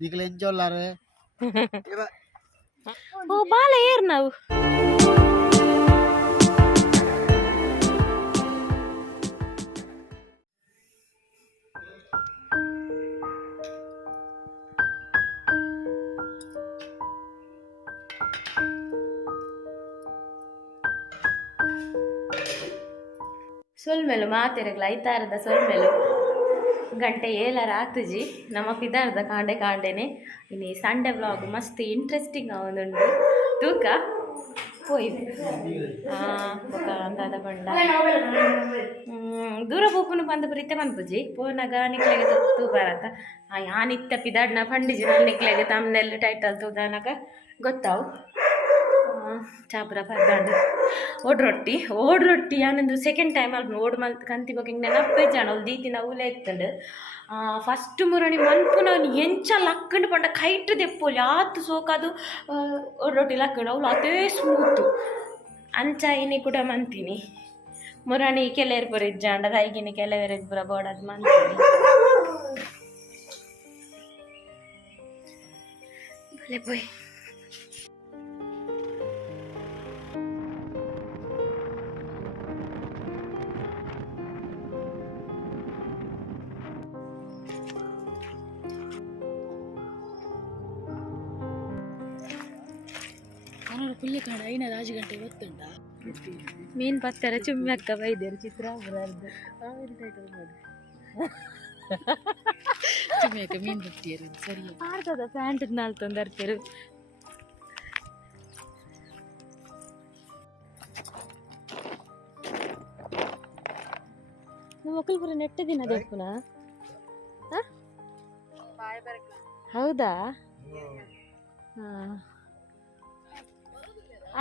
నీకు ఎంజోల్లారే ఓ బాల ఏరు ನಾವು ಸೊಲ್ಮೆಲು ಮಾತೆರೆಗ್ಲ ಐತಾರದ ಸೊಲ್ಮೆಲು ಗಂಟೆ 7 ರಾತ್ರಿ ನಮ್ಮ ಪಿದಾರ್ದ ಕಾಂಡೆ ಕಾಂಡೆನೆ ಇನ್ನು ಸಂಡೆ ವ್ಲಾಗ್ ಮಸ್ತ್ ಇಂಟ್ರೆಸ್ಟಿಂಗ್ ಆವೊಂದುಂಡು ತೂಕ ಪೋಯ್ದು ಬೊಕ ಅಂದಾದ ಪಂಡ ದೂರ ಪೋಪುನು ಪಂದ ಪ್ರೀತೆ ಪನ್ಪುಜಿ ಪೋನಾಗ ನಿಕ್ಲೆಗೆ ತೂಪಾರಂತ ಯಾನಿತ್ತ ಪಿದಾಡ್ನ ಪಂಡಿಜಿ ನನ್ನ ನಿಕ್ಲೆಗೆ ತಮ್ಮನೆಲ್ಲ ಟೈಟಲ್ ತೂದಾನಗ ಗೊತ್ತಾವು ಚಾಪುರ ಪರ್ದಾಂಡು ಓಡ್ ರೊಟ್ಟಿ ನಾನೊಂದು ಸೆಕೆಂಡ್ ಟೈಮ್ ಅಲ್ಲಿ ಓಡ್ ಮಲ್ತ್ ಕಂತಿ ಬಗ್ಗೆ ನೆನಪೇ ಜಾಣ ಅವ್ಳು ದೀತಿನ ಅವಲೇ ಇತ್ತಂಡು ಫಸ್ಟ್ ಮುರಣಿ ಮನ್ಪು ನಾನು ಎಂಚ ಲಕ್ಕಂಡು ಪಂಡ ಕೈಟ್ ದೆಪ್ಪೋಲಿ ಆತು ಸೋಕಾದು ಓಡ್ ರೊಟ್ಟಿ ಲಕ್ಕಂಡು ಅವಳು ಅದೇ ಸ್ಮೂತು ಅಂಚ ಇನಿ ಕೂಡ ಮಂತೀನಿ ಮುರಣಿ ಕೆಲೇರು ಪುರ ಇಜ್ಜಾಂಡ ಐಗಿನಿ ಕೆಲವೇರಿಗೆ ಪುರ ಬೋಡದ್ ಮಂತೀನಿ ಭಲೆ ಪೋಯ್ ಪುಲ್ಯ ಕಾಣ ಐನ ರಾಜಗಂಟೆ ಗೊತ್ತುಂಟ ಮೀನ್ ಪತ್ತರ ಚುಮ್ಮಿ ಅಕ್ಕ ಬೈದೇರು ಚಿತ್ರ ಬರಲ್ದು ಟೈಟಲ್ ಮಾಡಿ ಚುಮ್ಮಿಯಕ್ಕ ಮೀನ್ ಬಿಟ್ಟಿಯರು ಸರಿ ಆಡ್ತದ ಪ್ಯಾಂಟ್ ನಾಲ್ ತೊಂದರ್ತಿರು ನಮ್ಮ ಮಕ್ಕಳು ಪುರ ನೆಟ್ಟ ದಿನ ದೇಪುನ ಹೌದಾ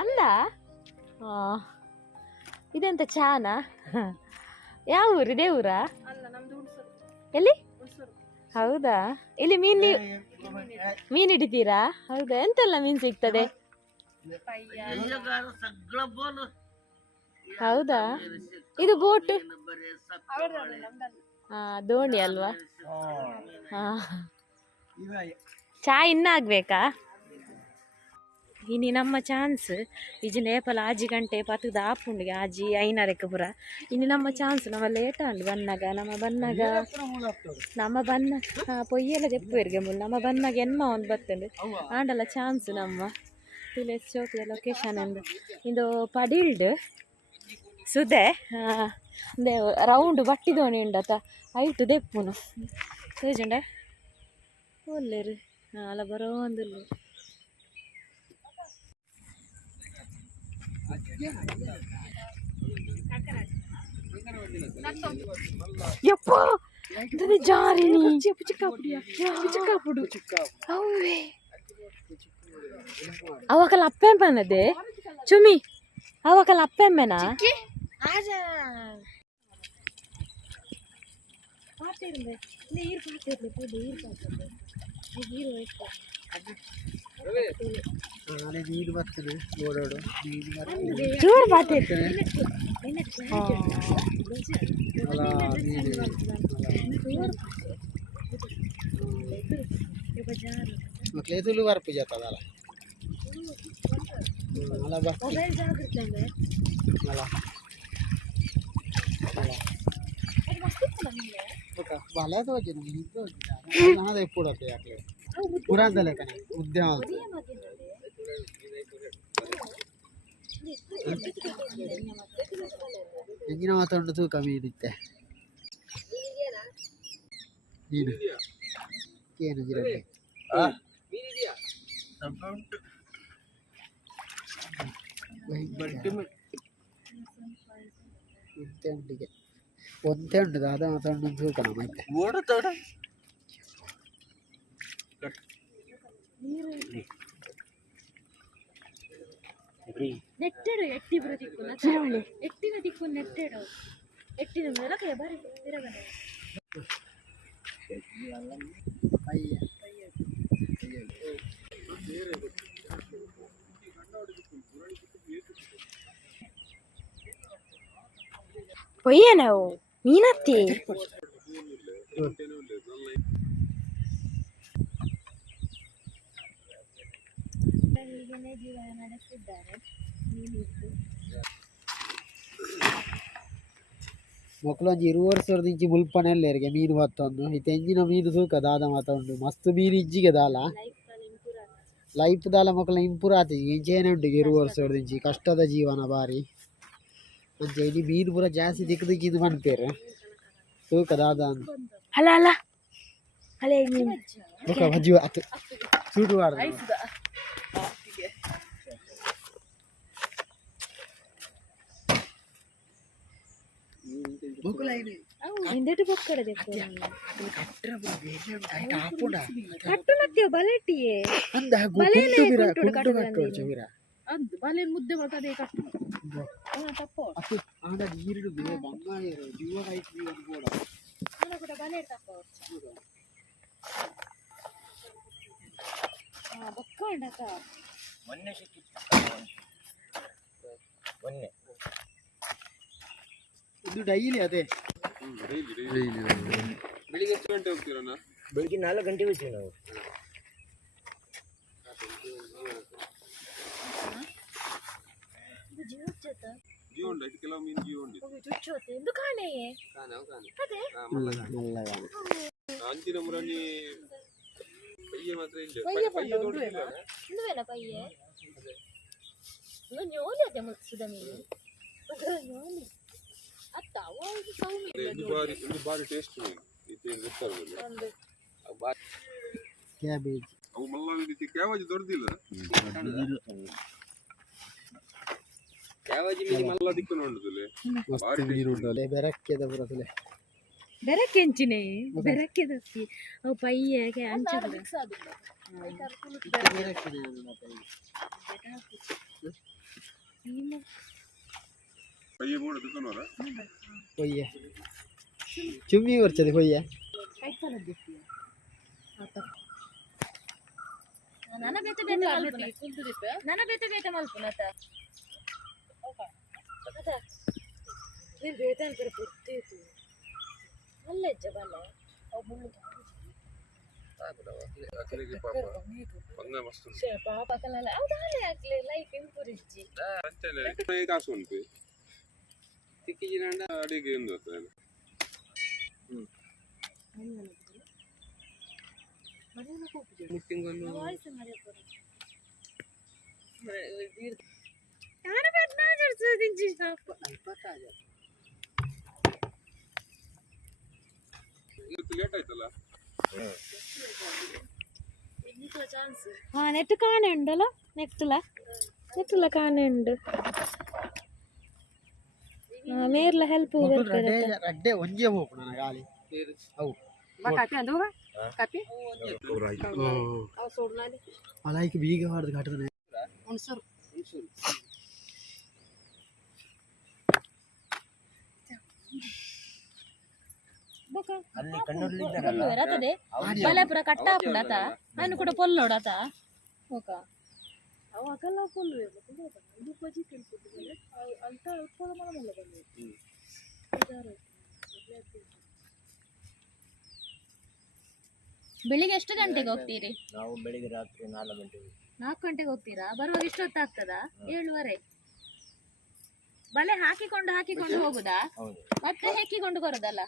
ಅಲ್ಲ ಇದೆಂತ ಚಾನಾ ಯಾವ ಊರು ಇದೇ ಊರಾ ಎಲ್ಲಿ ಹೌದಾ ಇಲ್ಲಿ ಮೀನ್ ಹಿಡಿತೀರಾ ಹೌದಾ ಎಂತೆಲ್ಲ ಮೀನ್ ಸಿಗ್ತದೆ ಹೌದಾ ಇದು ಬೋಟ್ ದೋಣಿ ಅಲ್ವಾ ಚಾ ಇನ್ನ ಆಗ್ಬೇಕಾ ಇನಿ ನಮ್ಮ ಚಾನ್ಸ್ ಇಜಿ ಲೇಪಲ ಆಜಿ ಗಂಟೆ ಪತ್ತದ ಆಪುಂಡಿಗೆ ಆಜಿ ಐನರೆಕ್ಕೆ ಪುರ ಇನ್ನು ನಮ್ಮ ಚಾನ್ಸ್ ನಮ್ಮ ಲೇಟ ಅಂದು ಬನ್ನಗ ನಮ್ಮ ಬನ್ನ ಪೊಯ್ಯೆಲ್ಲ ತೆಪ್ಪುವರಿಗೆ ಮುಲ್ ನಮ್ಮ ಬನ್ನಗ ಎನ್ಮ ಒಂದು ಬತ್ತಂಡು ಆಂಡಲ ಚಾನ್ಸ್ ನಮ್ಮ ವಿಲೇಜ್ ಚೌಕದ ಲೊಕೇಶನ್ ಎಂದು ಇಂದು ಪಡಿಲ್ಡ್ ಸುದೆ ಅಂದೆ ರೌಂಡ್ ಬಟ್ಟಿ ದೋಣಿ ಉಂಡತ ಐಟು ದೆಪ್ಪುನು ತೇಜುಂಡೆ ಒಲ್ಲೇರು ಅಲ್ಲ ಬರೋ ಒಂದಿಲ್ಲ ಯಪ್ಪ ಜಾರಿನಿ ಅವಕಲ್ಲ ಅಪ್ಪೆಂಪನದೆ ಚುಮಿ ಅವಕಲ್ಲ ಅಪ್ಪೆಂಬೆನಾ ನೀರು ಬರ್ತದೆ ಓಡಾಡು ಜೋರು ಬಾತೈತೆ ఎదులు వరపు చేస్తుంది అలా అలా అలా ఒక బాగాలేదు వచ్చింది ఎప్పుడు వస్తాయి అట్లా పురాతలే కానీ ఉద్యమాలు ಎಂಜಿನ ಮಾತಾಡೋದು ತೂಕ ಮೀನಿತ್ತೆ ನೀನು ಏನು ಗಿರಲಿ ಉಂಟೆ ಒಂದೇ ಉಂಟು ಅದು ಮಾತಾಡೋದು ತೂಕ ನಮ್ಮೈತೆ ನೆಟ್ಟೆಡು ಎಟ್ಟಿ ಬರೋ ದಿಕ್ಕು ಎಟ್ಟಿನ ದಿಕ್ಕು ನೆಟ್ಟೆಡು ಎಟ್ಟಿನ ಮೇಲೆ ಬಾರಿ ತಿರಗನೆ ಪೊಯ್ಯ ನಾವು ಮೀನತ್ತಿ ಮನೆ ಜೀವನ ನಡೆಸಿದ್ದಾರೆ ಮೀನಿದ್ದು. ಮೊಕ್ಕಲೊಂಜಿ 20 ವರ್ಷದ ಇಂಚಿ ಮುಲ್ಪನೆಲ್ಲೇರಿಗೆ ಮೀನು ಬತ್ತೊಂದು ಈ ತೆಂಜಿನ ಮೀನು ತೂಕ ದಾದ ಮಾತ ಉಂಡು ಮಸ್ತ್ ಮೀನು ಇಜ್ಜಿಗೆ ದಾಲ ಲೈಫ್ ದಾಲ ಮಕ್ಕಳ ಇಂಪೂರ್ ಆತ ಇಂಚೇನೆ ಉಂಟು 20 ವರ್ಷದ ಇಂಚಿ ಕಷ್ಟದ ಜೀವನ ಬಾರಿ ಅಂಚೆ ಇನ್ನು ಮೀನು ಪೂರ ಜಾಸ್ತಿ ದಿಕ್ಕು ದಿಕ್ಕಿಂದು ಮನ್ಪೇರು ತೂಕ ದಾದ ಅಲ್ಲ ಅಲ್ಲ ಅಲ್ಲೇ ಮೀನು ಮುಖ ಬಜ್ಜಿ ಆತು ಸೂಟು ಮಾಡ್ದ ಹಿಂದೆಟು ಬೊಕ್ಕಡೆ ಕಟ್ಟು ನತ್ತೀವ ಬಲೆಟ್ಟಿಯೇ ಅದು ಬಲೆ ಮುದ್ದೆ ಬರ್ತದೆ ಕಟ್ಟು ತಪ್ಪು ಆಡ ನೀರಿಡು ಬಂಗಾಯರು ಜೀವ ಆಯ್ತು ಜೀವನ ಕೂಡ ಕೂಡ ಬಲೆ ತಪ್ಪ ಬೊಕ್ಕ ಉಂಡಕ ಮೊನ್ನೆ ಸಿಕ್ಕಿತ್ತು ಮೊನ್ನೆ ಇದು ಡೈಲಿ ಅದೇ ಬೆಳಿಗ್ಗೆ ಎಷ್ಟು ಗಂಟೆ ಹೋಗ್ತೀರಣ್ಣ? ಬೆಳಿಗ್ಗೆ 4 ಗಂಟೆ ಹೋಗ್ತೀವಿ ನಾವು. ಜೀವನ ಕೆಲವು ಮೀನು ಜೀವನ ಎಂದು ಕಾಣೆಯೇ ಅಂಚಿನ ಮುರಾನಿ ಪಯ್ಯ ಮಾತ್ರ ಇಲ್ಲ ಪಯ್ಯ ಪಯ್ಯ ನೋಡಿಲ್ಲ ಇಂದುವೇನ ಪಯ್ಯ ಇವ ನ್ಯೋಲಿ ಅದೇ ಮುಗಿಸಿದ ಮೀನು ನ್ಯೋಲಿ ಅತ್ತ ಒಂದು ಸೌಮಿ ಒಂದು ಬಾರಿ ಟೇಸ್ಟ್ ಇದು ಗೊತ್ತಾಗೋದು ಕ್ಯಾಬೇಜ್ ಅವು ಮಲ್ಲ ರೀತಿ ಕ್ಯಾವಾಜಿ ದೊಡ್ಡದಿಲ್ಲ ಕ್ಯಾವಾಜಿ ಮೀನು ಮಲ್ಲ ದಿಕ್ಕು ನೋಡುದಿಲ್ಲ ಬಾರಿ ನೀರು ಉಂಟಲೆ ಬೆರಕ್ಕೆದ ಬರತಲೆ ಬೆರಕೆಂಚಿನೇ ಬೆರಕೆದಕ್ಕಿ ಅವು ಪಯ್ಯಗೆ ಅಂಚದ ಪಯ್ಯ ಮೂಡ ದುಕಾನವರ ಕೊಯ್ಯ ಚುಮ್ಮಿ ಬರ್ಚದೆ ಕೊಯ್ಯ ನನ್ನ ಬೇತೆ ಬೇತೆ ಮಲ್ಪುನತ ನೀನು ಬೇತೆ ಅಂತಾರೆ ಪುರ್ತಿತ್ತು ಅಲ್ಲೆಜ್ಜ ಬಲ್ಲ ಅವು ಮುಳ್ಳು ಅಕಲಿಗೆ ಪಾಪ ಬಂಗ ಮಸ್ತ್ ಪಾಪ ಕಲ್ಲ ಅವದಾಲೆ ಆಗ್ಲಿ ಲೈಫ್ ಇಂಪುರಿಜ್ಜಿ ಅಂಚನೆ ಕಾಸು ಉಂಟು ತಿಕ್ಕಿಜಿನ ಅಡಿಗೆ ಎಂದು ಮುಟ್ಟಿಂಗನ್ನು ಲೇಟ್ ಆಯ್ತಲ್ಲ ನೆಟ್ ಕಾಣೆ ಉಂಡಲ್ಲ ನೆಟ್ಟಲ ಕಾಣೆ ಉಂಡು ಮೇರ್ಲ ಹೆಲ್ಪ್ ರಡ್ಡೆ ಒಂಜೆ ಹೋಗು ನನ್ನ ಗಾಳಿ ಅವು ಅಲಾಯ್ಕೆ ಬೀಗ ಹಾಡ್ದು ಕಟ್ಟದ ಅಲ್ಲಿ ಕಣ್ಣೂರಲ್ಲಿ ಇದ್ದಾರಲ್ಲ ಬಲೆ ಪುರ ಕಟ್ಟ ಹಾಪುಡತ ನಾನು ಕೂಡ ಪೊಲ್ಲೋಡತ ಓಕ ಅವ ಅಕಲ್ಲ ಪೊಲ್ಲು ಇದು ಪಜಿ ತಿಳ್ಕೊಟ್ಟಿದ್ದಾರೆ ಅಂತ ಉತ್ಪನ್ನ ಮಾಡಲ್ಲ ಬೆಳಿಗ್ಗೆ ಎಷ್ಟು ಗಂಟೆಗೆ ಹೋಗ್ತೀರಿ? ನಾವು ಬೆಳಿಗ್ಗೆ ರಾತ್ರಿ 4 ಗಂಟೆಗೆ 4 ಗಂಟೆಗೆ ಹೋಗ್ತೀರಾ? ಬರುವಾಗ ಇಷ್ಟೊತ್ತಾಗ್ತದಾ? 7:30 ಬಲೆ ಹಾಕಿಕೊಂಡು ಹೋಗುದಾ? ಮತ್ತೆ ಹೆಕ್ಕಿಕೊಂಡು ಬರುದಲ್ಲ?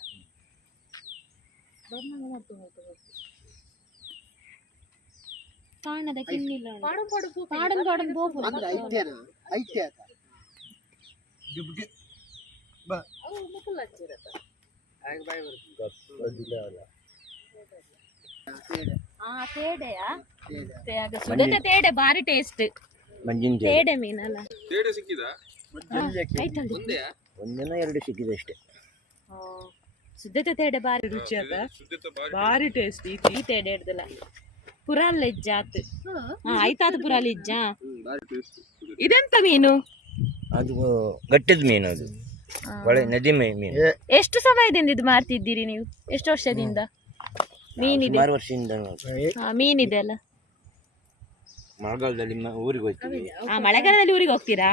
ಕಾಣದ ಕಿನ್ನಿಲ್ಲ ಪಾಡನ್ ಬೋಪು ಅಂದ್ರೆ ಐತ್ಯನಾ ಐತ್ಯ ಅವು ಮುಕುಲ್ ಹಚ್ಚಿರತ್ತ ತೇಡೆಯಾ ಸುಡತೆ ತೇಡೆ ಬಾರಿ ಟೇಸ್ಟ್ ಮಂಜಿನ ತೇಡೆ ಮೀನಲ್ಲ ತೇಡೆ ಸಿಕ್ಕಿದ ಒಂದೇನೋ 2 ಸಿಕ್ಕಿದೆ ಅಷ್ಟೇ. ಸುದ್ದತೆ ತೇಡೆ ಬಾರಿ ರುಚಿ ಅದ ಬಾರಿ ಟೇಸ್ಟ್ ಈ ತೇಡೆ ಹಿಡ್ದಲ್ಲ ಪುರಾಲ್ ಇಜ್ಜಾತ್ ಆಯ್ತಾದ ಪುರಾಲ್ ಇಜ್ಜ ಇದೆಂತ ಮೀನು? ಅದು ಗಟ್ಟಿದ ಮೀನು, ಅದು ಒಳ್ಳೆ ನದಿ ಮೀನು. ಎಷ್ಟು ಸಮಯದಿಂದ ಇದು ಮಾಡ್ತಿದ್ದೀರಿ ನೀವು? ಎಷ್ಟು ವರ್ಷದಿಂದ ಮೀನಿದೆ? 6 ವರ್ಷದಿಂದ ಮೀನಿದೆ ಅಲ್ಲ. ಮಳೆಗಾಲದಲ್ಲಿ ಊರಿಗೆ ಹೋಗ್ತೀವಿ. ಮಳೆಗಾಲದಲ್ಲಿ ಊರಿಗೆ ಹೋಗ್ತೀರಾ?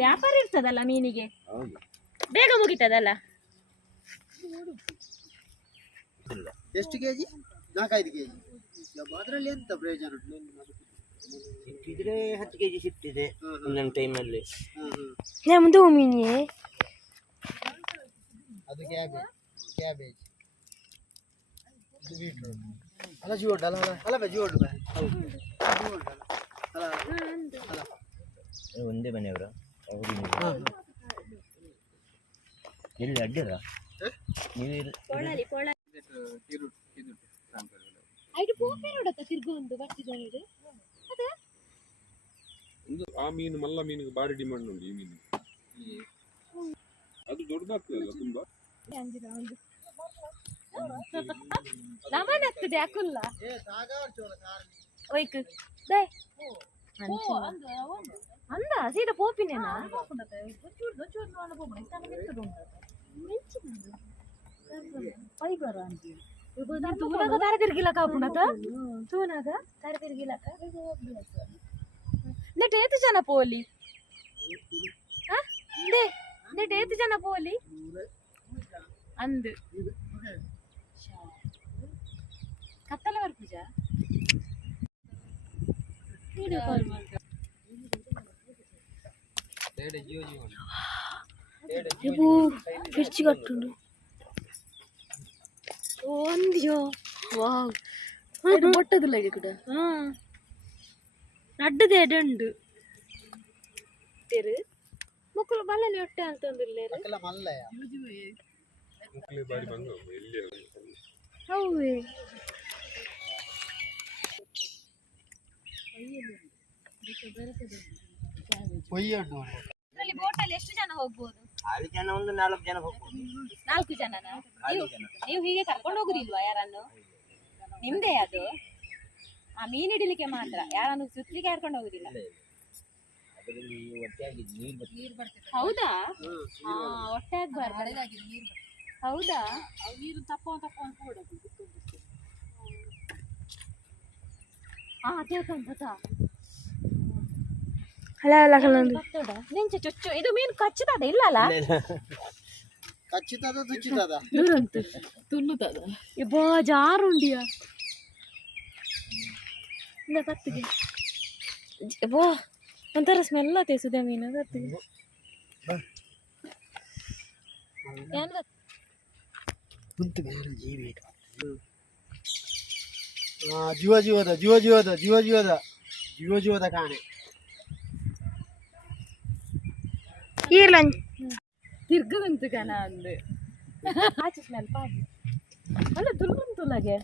ವ್ಯಾಪಾರ ಇರ್ತದಲ್ಲ ಮೀನಿಗೆ, ಬೇಗ ಮುಗಿತದಲ್ಲ. ಎಷ್ಟು ಕೆಜಿ? 4-5 ಕೆಜಿ. ಅದರಲ್ಲಿ ಎಂತ ಪ್ರಯೋಜನ? ಸಿಕ್ಕಿದ್ರೆ 10 kg ಸಿಕ್ತಿದೆ ಒಂದೊಂದು ಟೈಮಲ್ಲಿ. ನಮ್ದು ಮೀನಿ ಅದು ಕ್ಯಾಬೇಜ್ ಇದು ಬೀಟ್ರೂಟ್ ಅಲ್ಲ ಜೀವೋಡ್ ಅಲ್ಲ ಅಲ್ಲ ಅಲ್ಲ ಜೀವೋಡ್ ಅಲ್ಲ ಒಂದೇ ಮನೆಯವರ ಎಲ್ಲಿ ಅಡ್ಡರ ನೀವು ಆ ಮೀನು ಮಲ್ಲ ಮೀನಿಗೆ ಭಾರಿ ಡಿಮಾಂಡ್ ಉಂಟು. ಈ ಮೀನು ಅದು ದೊಡ್ಡದಾಗ್ತದಲ್ಲ ತುಂಬಾ. ನಮನತ್ತದೆ ಅಕುಲ್ಲ ಒಯ್ಕ್ ಅಂದ ಸೀದಾ ಪೋಪಿನೇನಾ ತೂನಾಗ ತರ ತಿರ್ಗಿಲಕ ಪುನತ ತೂನಾಗ ತರ ತಿರ್ಗಿಲಕ ನೆಟ್ ಏತು ಜನ ಪೋಲಿ ನೆಟ್ ಏತು ಜನ ಪೋಲಿ ಅಂದ್ ಕತ್ತಲ ಪೂಜ పిచ్చి కట్టుండు ఓందియో వావ్ ಅದು ಮೊಟ್ಟದಿಲ್ಲ ఇక్కడ ನಡ್ಡದೆ ಎಡಂಡು ತೆರು ಮುಕ್ಕಳು ಬಲ್ಲನೆ ಹೊಟ್ಟೆ ಅಂತಂದಿರ್ಲೇರು ಅಕ್ಕಲ ಮಲ್ಲಯ ಮುಕ್ಲಿ ಬಾರಿ ಬಂದು ಇಲ್ಲಿ ಹೌವೇ ಕೊಯ್ಯಣ್ಣು ಅಲ್ಲಿ ಬೋಟಲ್ಲಿ ಎಷ್ಟು ಜನ ಹೋಗ್ಬೋದು? 6 ಜನ ಒಂದು 4 ಜನ ಹೋಗ್ಬೋದು. 4 ಜನನಾ? ನೀವು ಹೀಗೆ ಕರ್ಕೊಂಡು ಹೋಗುದಿಲ್ವಾ ಯಾರನ್ನು? ನಿಮ್ದೇ ಅದು? ಆ ಮೀನು ಹಿಡಿಲಿಕ್ಕೆ ಮಾತ್ರ, ಯಾರನ್ನು ಸುತ್ತಲಿಕ್ಕೆ ಕರ್ಕೊಂಡು ಹೋಗುದಿಲ್ಲ? ಅದರಲ್ಲಿ ಒಟ್ಟೆಯಾಗಿ ನೀರು ಬರ್ತದೆ. ಹೌದಾ? ಹಾ, ಹೊಟ್ಟೆ ಆಗ್ಬಾರ್ದು. ಹೌದಾ? ನೀರು ತಪ್ಪ ಹಾ ತಿಳ್ಕೊಂತ ಇದು ಮೀನು ಕಚ್ಚುತ್ತದೆ ಇಲ್ಲ ಅಲ್ಲ? ಕಚ್ಚುತ್ತದ ತುಚ್ಚುತ್ತದ ತುಣ್ಣುತ್ತದ ಬಾ ಜಾರುಂಡಿಯ ಕತ್ತಿಗೆ ಬಾ ಒಂಥರ ಸ್ಮೆಲ್ ತೇಸುದ ಮೀನು ಕತ್ತಿಗೆ ಜೀವಿ ಜೀವದ ಕಾಣೆ ತಿರ್ಗದಂತು ಕಣ ಅಂದು ಆಚೆ ಸ್ಮೆಲ್ ಪಾಡಿ ಅಲ್ಲ ತುಲ್ಗೆ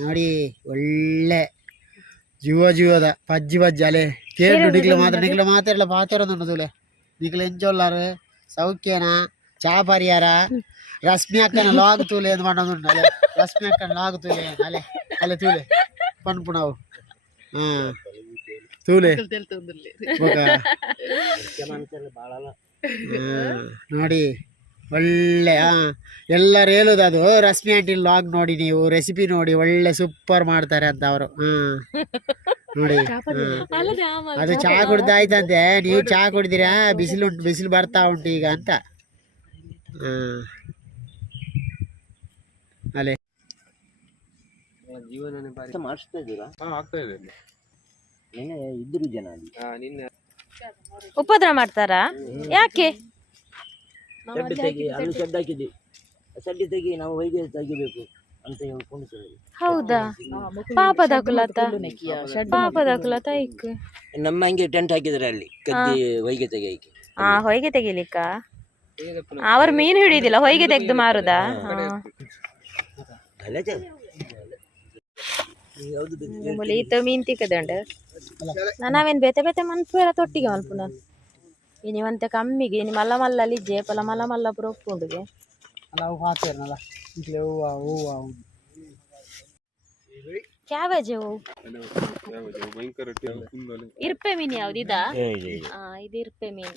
ನೋಡಿ ಒಳ್ಳೆ ಜೀವದ ಪಜ್ಜಿ ಅಲೆ ಕೇಳು ನಿಕ್ಲ ಮಾತ್ರ ಎಲ್ಲ ಪಾತಿರೋದುಂಟು ನಿಕ್ಲ ಎಂಚೊಲ್ಲಾರು ಸೌಖ್ಯನಾ ಚಾ ಪರಿಯಾರ ರಶ್ಮಿ ಅಕ್ಕನ ಲಾಗ್ ತೂಲೆ ಎಂದು ಮಾಡೋದುಂಟು ಅಲೆ ರಶ್ಮಿ ಅಕ್ಕನ ಲಾಗ್ ತೂಲೆ ಅಲೆ ಅಲೆ ತೂಲೆ ಪನ್ಪು ನಾವು ತೂಲೆ ನೋಡಿ ಒಳ್ಳೆ ಎಲ್ಲರೂ ಹೇಳುದು ಅದು ರಶ್ಮಿ ಆಂಟಿ ಲಾಗ್ ನೋಡಿ ನೀವು ರೆಸಿಪಿ ನೋಡಿ ಒಳ್ಳೆ ಸೂಪರ್ ಮಾಡ್ತಾರೆ ಅಂತ ಅವರು ನೋಡಿ ಅದು ಚಾ ಕುಡ್ದಾಯ್ತಂತೆ ನೀವು ಚಾ ಕುಡ್ದಿರಾ ಬಿಸಿಲು ಬರ್ತಾ ಉಂಟು ಈಗ ಅಂತ ಅಲೆ ಜೀವನ ಮಾಡಿಸ್ತಾ ಇದ್ದೀರಾ? ಆಗ್ತಾ ಇದೆ. ನಿನ್ನೆ ಇದ್ರು ಜನ ಅಲ್ಲಿ ನಿನ್ನೆ ಉಪದ್ರ ಮಾಡ್ತಾರಾ? ಯಾಕೆ? ಸಡ್ಡು ತೆಗಿ ಅಲ್ಲಿ ಸಡ್ಡು ಹಾಕಿದ್ವಿ, ಸಡ್ಡು ತೆಗಿ ನಾವು ವೈದ್ಯ ತೆಗಿಬೇಕು ಅಂತ ಹೇಳ್ಕೊಂಡು. ಹೌದಾ? ಪಾಪದ ಇಕ್ ನಮ್ಮ ಹಂಗೆ ಟೆಂಟ್ ಹಾಕಿದ್ರೆ ಅಲ್ಲಿ ಕದ್ದಿ ಹೊಯ್ಗೆ ತೆಗಿಯಕ್ಕೆ. ಹೊಯ್ಗೆ ತೆಗಿಲಿಕ್ಕ ಅವ್ರ ಮೀನು ಹಿಡಿಯುದಿಲ್ಲ, ಹೊಯ್ಗೆ ತೆಗ್ದು ಮಾರುದಾ? ಈತ ಮೀನ್ ತಿಕ್ಕದಂಡ ನಾವೇನ್ ಬೇತೆ ಬೇತೆ ಮನ್ಪು ಎಲ್ಲ ತೊಟ್ಟಿಗೆ ಮಲ್ಪುನ ಇನಿವಂತೆ ಕಮ್ಮಿಗೆ ಇನಿ ಮಲ್ಲ ಮಲ್ಲಲ್ಲಿ ಜೇಪಲ ಮಲ್ಲ ಮಲ್ಲ ಪುರ ಒಪ್ಪುಂಡುಗೆ ಕ್ಯಾಬೇಜ್ ಭಯಂಕರ ಇರ್ಪೆ ಮೀನ್ ಯಾವ್ದು ಇದಾ? ಇದು ಇರ್ಪೆ ಮೀನ್.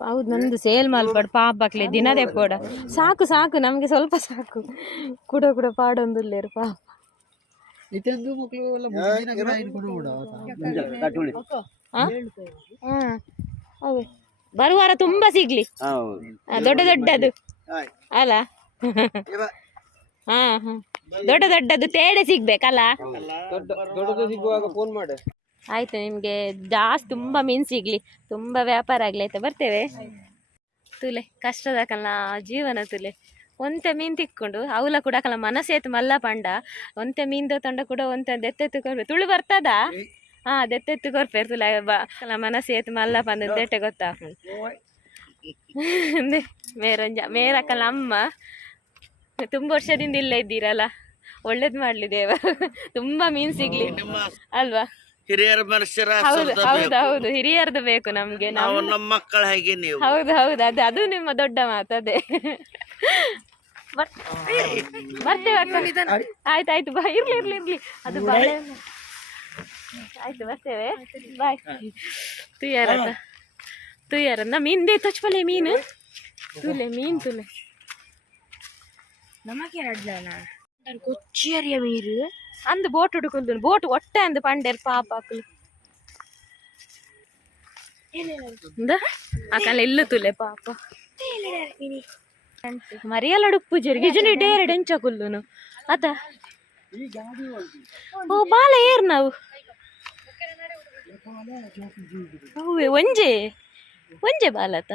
ಹೌದು ನಂದು ಸೇಲ್ ಮಲ್ಪಡು ಪಾಪಕ್ಲೆ ದಿನ ತೆಪ್ಪೋಡ ಸಾಕು ಸಾಕು ನಮ್ಗೆ ಸ್ವಲ್ಪ ಸಾಕು ಕೂಡ ಕೂಡ ಪಾಡೊಂದುಲ್ಲೇರು ಪಾಪ ಇತೆಂದು ಮಕ್ಕಳು ಎಲ್ಲ ಮುಂದಿನ ಗಿಡ ಇಟ್ಕೊಂಡು ಹೌದು ಬರುವಾರ ತುಂಬಾ ಸಿಗ್ಲಿ ದೊಡ್ಡ ದೊಡ್ಡದು ಅಲ್ಲ ಹಾ ಹಾ ದೊಡ್ಡ ದೊಡ್ಡದು ತೇಡೆ ಸಿಗ್ಬೇಕಲ್ಲ ದೊಡ್ಡದು ಸಿಗುವಾಗ ಫೋನ್ ಮಾಡಿ. ಆಯ್ತು ನಿಮ್ಗೆ ಜಾಸ್ತಿ ತುಂಬಾ ಮೀನು ಸಿಗ್ಲಿ ತುಂಬಾ ವ್ಯಾಪಾರ ಆಗ್ಲಿ ಆಯ್ತಾ ಬರ್ತೇವೆ ತುಲೆ ಕಷ್ಟದಕಲ್ಲ ಜೀವನ ತುಲೆ ಒಂತೆ ಮೀನು ತಿಕ್ಕೊಂಡು ಅವಲ ಕೂಡ ಕಲ ಮನಸ್ಸೇತು ಮಲ್ಲ ಪಂಡ ಒಂತೆ ಮೀನ್ದು ತಂಡ ಕೂಡ ಒಂತೆ ದೆತ್ತೆತ್ತು ಕೊರ್ಪೆ ತುಳು ಬರ್ತದ ಹಾ ದೆತ್ತೆತ್ತು ಕೊರ್ಪೇರು ತುಲ ಕಲ ಮನಸ್ಸೇತು ಮಲ್ಲ ಪಂದ ದೆಟ್ಟೆ ಗೊತ್ತಾ ಮೇರಕ್ಕಲ್ಲ ಅಮ್ಮ ತುಂಬ ವರ್ಷದಿಂದ ಇಲ್ಲೇ ಇದ್ದೀರಲ್ಲ ಒಳ್ಳೇದ್ ಮಾಡ್ಲಿ ದೇವ ತುಂಬಾ ಮೀನ್ ಸಿಗ್ಲಿ ಅಲ್ವಾ ಹಿರಿಯರ ಮನುಷ್ಯರ ಹೌದು ಹೌದು ಹೌದು ಹಿರಿಯರ್ದು ಬೇಕು ನಮ್ಗೆ ನಾವು ನಮ್ಮ ಮಕ್ಕಳ ಹಾಗೆ ನೀವು ಹೌದು ಹೌದು ಅದು ನಿಮ್ಮ ದೊಡ್ಡ ಮಾತು ಅದೇ ಬರ್ತೇವೆ ಆಯ್ತಾಯ್ತು ಬಾ ಇರ್ಲಿ ಇರ್ಲಿ ಇರ್ಲಿ ಅದು ಬಾಳೆ ಆಯ್ತು ಬರ್ತೇವೆ ಬಾಯ್ ತುಯ್ಯಾರಂದ ಮೀನ್ ದೇ ತಚ್ಪಲೆ ಮೀನು ತುಲೆ ಮೀನ್ ತುಲೆ ನಮಗೆ ಕೊಚ್ಚಿಯರಿಯ ಮೀರು ಅಂದು ಬೋಟ್ ಹುಡುಕೊಂಡು ಬೋಟ್ ಒಟ್ಟೆ ಅಂದು ಪಂಡೇರ್ ಪಾಪ ಆಕಲ್ಲ ಇಲ್ಲು ತುಲೆ ಪಾಪ ಮರಿಯಲ್ಲ ಉಪ್ಪು ಜರುಗಿ ಡೇರೆ ಎಂಚ ಕುಲ್ಲುನು ಅದ ಓ ಬಾಲ ಏರ್ ನಾವು ಒಂಜೆ ಒಂಜೆ ಬಾಲತ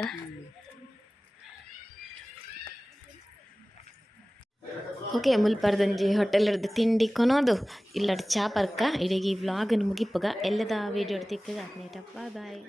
ಓಕೆ ಮುಲ್ಪರ್ದಂಜಿ ಹೋಟೆಲ್ದು ತಿಂಡಿ ಕೊನೋದು ಇಲ್ಲಡ್ ಚಾಪರ್ಕ ಇಡೀ ವ್ಲಾಗನ್ನು ಮುಗಿಪ್ಪಗ ಎಲ್ಲದ ವೀಡಿಯೋ ತಿಕ್ಕಗ ಬಾಯ್